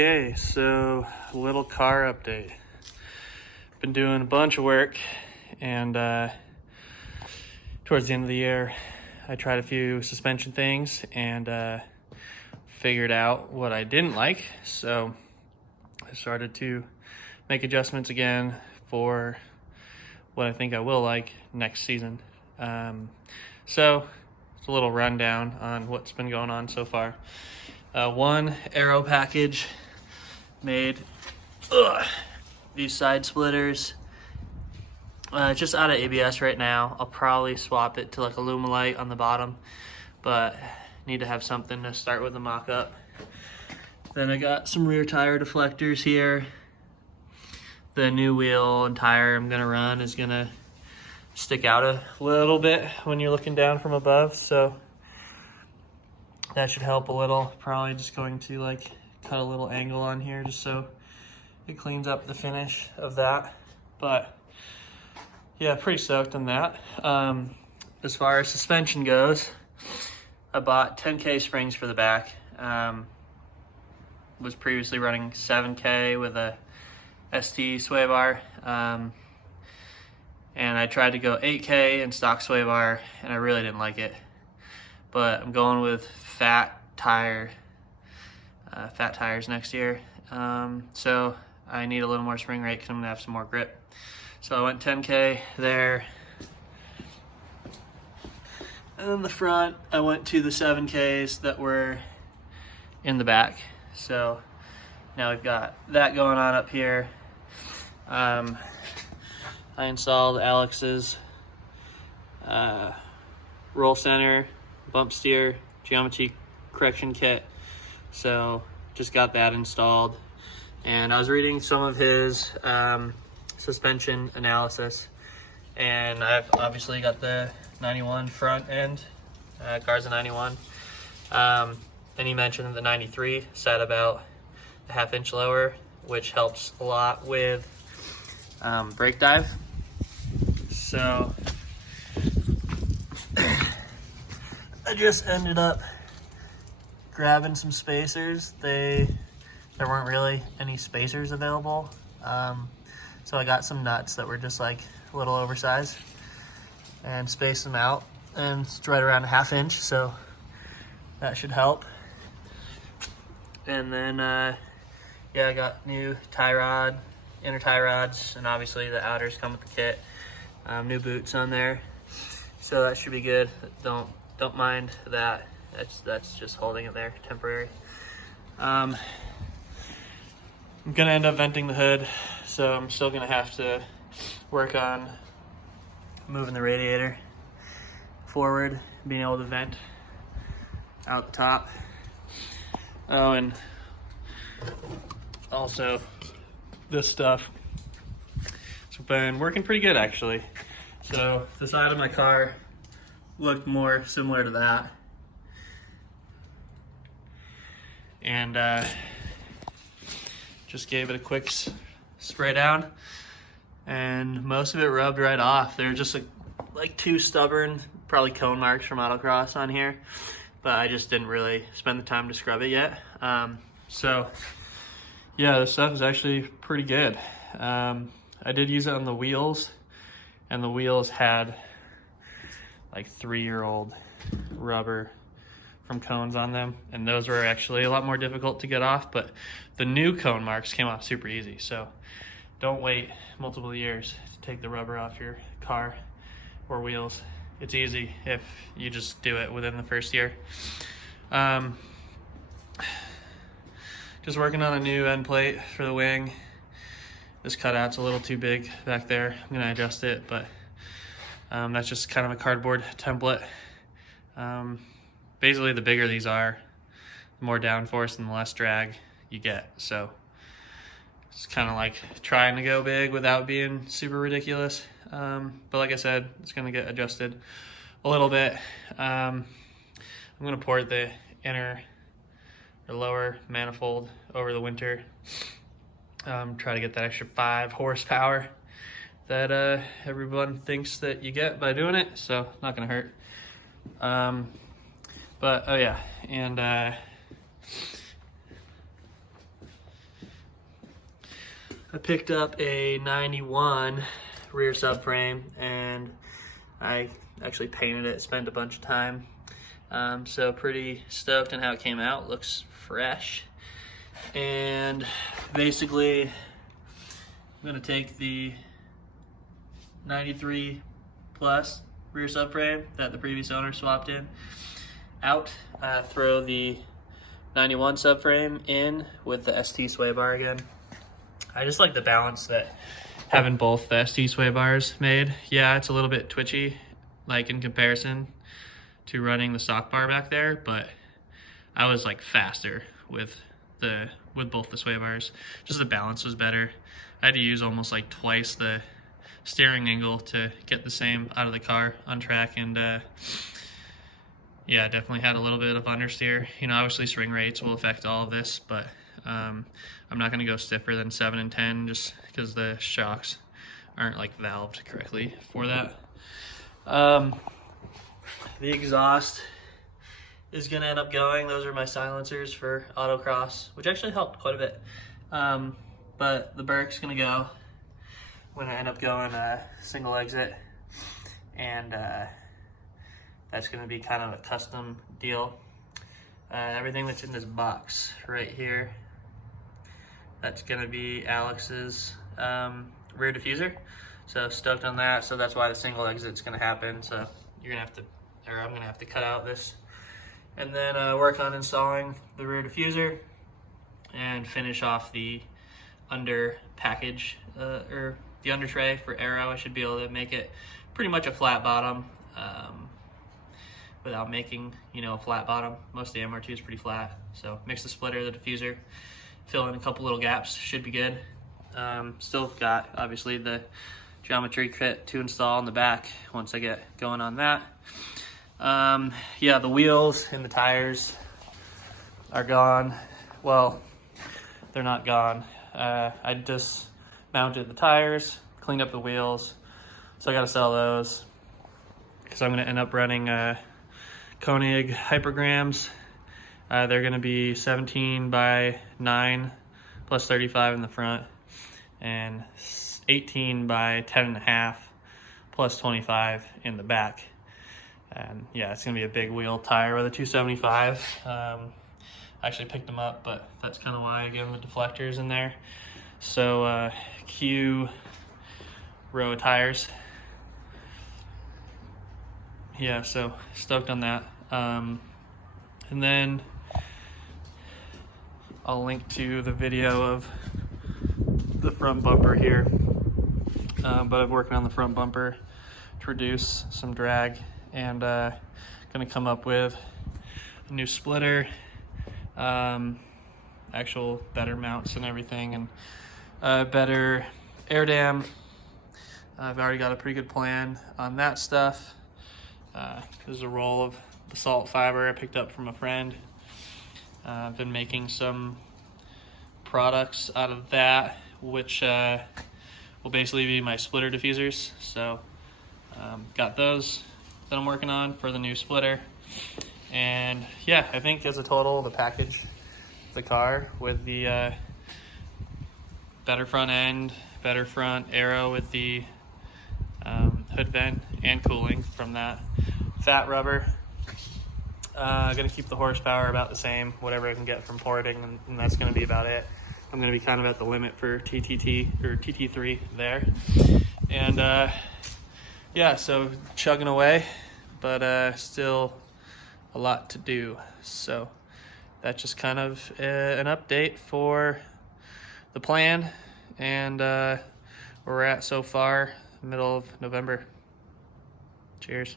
Okay, so little car update. Been doing a bunch of work, and towards the end of the year, I tried a few suspension things and figured out what I didn't like. So I started to make adjustments again for what I think I will like next season. So it's a little rundown on what's been going on so far. One Aero package made these side splitters. Just out of ABS right now. I'll probably swap it to like Alumilite on the bottom, but need to have something to start with the mock-up. Then I got some rear tire deflectors here. The new wheel and tire I'm gonna run is gonna stick out a little bit when you're looking down from above, so that should help a little. Probably just going to like cut a little angle on here just so it cleans up the finish of that. But yeah, pretty stoked on that. As far as suspension goes, I bought 10K springs for the back. Was previously running 7K with a ST sway bar. And I tried to go 8K in stock sway bar, and I really didn't like it. But I'm going with fat tires next year. So I need a little more spring rate because I'm gonna have some more grip. So I went 10K there. And then the front, I went to the 7Ks that were in the back. So now we've got that going on up here. I installed Alex's roll center, bump steer, geometry correction kit. So just got that installed. And I was reading some of his suspension analysis, and I've obviously got the 91 front end, Garza 91. And he mentioned the 93 set about a ½ inch lower, which helps a lot with brake dive. So I just ended up grabbing some spacers. There weren't really any spacers available. So I got some nuts that were just like a little oversized and spaced them out, and it's right around a ½ inch, so that should help. And then yeah, I got new tie rod, inner tie rods, and obviously the outers come with the kit. New boots on there, so that should be good. Don't mind that. That's just holding it there, temporary. I'm gonna end up venting the hood, so I'm still gonna have to work on moving the radiator forward, being able to vent out the top. Oh, and also this stuff has been working pretty good actually. So the side of my car looked more similar to that. And just gave it a quick spray down, and most of it rubbed right off. There were just like two stubborn, probably cone marks from autocross on here, but I just didn't really spend the time to scrub it yet. So yeah, this stuff is actually pretty good. I did use it on the wheels, and the wheels had like 3-year-old rubber from cones on them, and those were actually a lot more difficult to get off, but the new cone marks came off super easy. So don't wait multiple years to take the rubber off your car or wheels. It's easy if you just do it within the first year. Just working on a new end plate for the wing. This cutout's a little too big back there. I'm gonna adjust it, but that's just kind of a cardboard template. Basically, the bigger these are, the more downforce and the less drag you get. So it's kind of like trying to go big without being super ridiculous. But like I said, it's gonna get adjusted a little bit. I'm gonna port the inner or lower manifold over the winter. Try to get that extra 5 horsepower that everyone thinks that you get by doing it. So not gonna hurt. But oh yeah, and I picked up a 91 rear subframe and I actually painted it, spent a bunch of time. So pretty stoked on how it came out. Looks fresh. And basically, I'm gonna take the 93 plus rear subframe that the previous owner swapped in out, throw the 91 subframe in with the ST sway bar again. I just like the balance that having both the ST sway bars made. Yeah, it's a little bit twitchy, like in comparison to running the stock bar back there, but I was like faster with both the sway bars. Just the balance was better. I had to use almost like twice the steering angle to get the same out of the car on track, and yeah, definitely had a little bit of understeer. You know, obviously swing rates will affect all of this, but I'm not gonna go stiffer than 7 and 10 just because the shocks aren't like valved correctly for that. The exhaust is gonna end up going. Those are my silencers for autocross, which actually helped quite a bit. But the Berk's gonna go when I end up going single exit, and that's gonna be kind of a custom deal. Everything that's in this box right here, that's gonna be Alex's rear diffuser. So stoked on that. So that's why the single exit's gonna happen. So you're gonna have to, or I'm gonna have to cut out this and then work on installing the rear diffuser and finish off the under package, or the under tray for Aero. I should be able to make it pretty much a flat bottom without making, you know, a flat bottom. Most of the MR2 is pretty flat. So mix the splitter, the diffuser, fill in a couple little gaps, should be good. Still got obviously the geometry kit to install in the back once I get going on that. Yeah, the wheels and the tires are gone. Well, they're not gone. I just mounted the tires, cleaned up the wheels, so I gotta sell those because I'm gonna end up running Koenig hypergrams. They're gonna be 17 by 9 plus 35 in the front and 18 by 10.5 plus 25 in the back. And yeah, it's gonna be a big wheel tire with a 275. I actually picked them up, but that's kind of why I gave them the deflectors in there. So Q row of tires. Yeah, so stoked on that. And then I'll link to the video of the front bumper here. But I'm working on the front bumper to reduce some drag, and gonna come up with a new splitter, actual better mounts and everything, and better air dam. I've already got a pretty good plan on that stuff. There's a roll of basalt fiber I picked up from a friend. I've been making some products out of that, which will basically be my splitter diffusers. So got those that I'm working on for the new splitter. And yeah, I think as a total, the package, the car with the better front end, better front Aero with the hood vent and cooling from that fat rubber. Gonna keep the horsepower about the same, whatever I can get from porting, and that's gonna be about it. I'm gonna be kind of at the limit for TTT or TT3 there. And yeah, so chugging away, but still a lot to do. So that's just kind of an update for the plan and where we're at so far, middle of November. Cheers.